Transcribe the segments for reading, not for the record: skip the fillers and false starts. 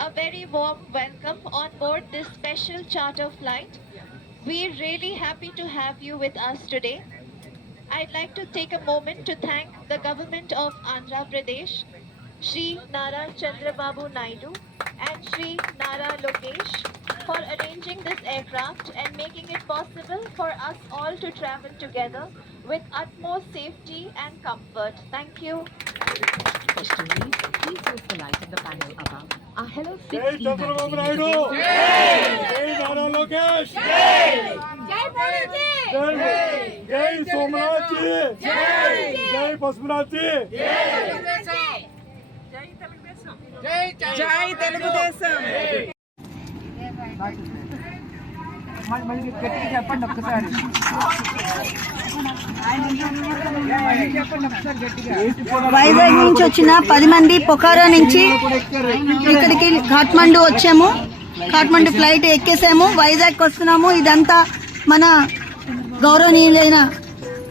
a very warm welcome on board this special charter flight. We're really happy to have you with us today. I'd like to take a moment to thank the government of Andhra Pradesh, Shri Nara Chandrababu Naidu and Shri Nara Lokesh for arranging this aircraft and making it possible for us all to travel together with utmost safety and comfort. Thank you. Questioning, please use the light of the panel above. Our Hello Jai 16 Chandrababu magazine Naidu! Jai Nara Lokesh! Jai Somnath ji! Jai Pasupanath ji! జై తెలుగుదేశం. మళ్ళీ గట్టిగా చెప్పండి ఒక్కసారి. వైజాగ్ నుంచి వచ్చిన 10 మంది పొఖారా నుంచి ఇక్కడికి కాఠ్మండు వచ్చాము. కాఠ్మండు ఫ్లైట్ ఎక్కేసాము, వైజాగ్ వస్తున్నాము. ఇదంతా మన గౌరవనీయులైన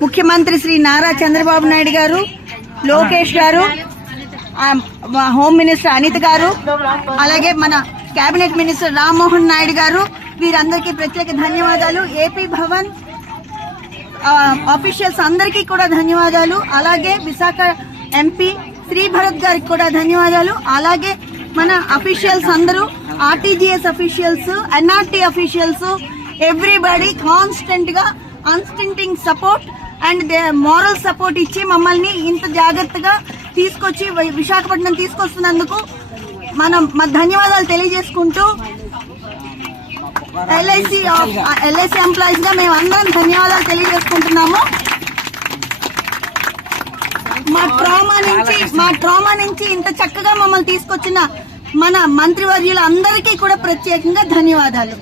ముఖ్యమంత్రి శ్రీ నారా చంద్రబాబు నాయుడు గారు, లోకేష్ గారు, హోమ్ మినిస్టర్ అనిత్ గారు, అలాగే మన కేబినెట్ మినిస్టర్ రామ్మోహన్ నాయుడు గారు, వీరందరికీ ప్రత్యేక ధన్యవాదాలు. ఏపీ భవన్ ఆఫీషియల్స్ అందరికీ కూడా ధన్యవాదాలు. అలాగే విశాఖ ఎంపీ శ్రీ భరత్ గారికి కూడా ధన్యవాదాలు. అలాగే మన అఫీషియల్స్ అందరూ, RTGS officials, NRT officials, everybody constant గా unstinting support and moral support ఇచ్చి మమ్మల్ని ఇంత జాగ్రత్తగా తీసుకొచ్చి విశాఖపట్నం తీసుకొస్తున్నందుకు మా ధన్యవాదాలు తెలియజేసుకుంటూ ఎల్ఐసి ఎంప్లాయీస్ గా మేము అందరం ధన్యవాదాలు తెలియజేసుకుంటున్నాము. మా ట్రామా నుంచి ఇంత చక్కగా మమ్మల్ని తీసుకొచ్చిన మన మంత్రివర్యులు అందరికీ కూడా ప్రత్యేకంగా ధన్యవాదాలు.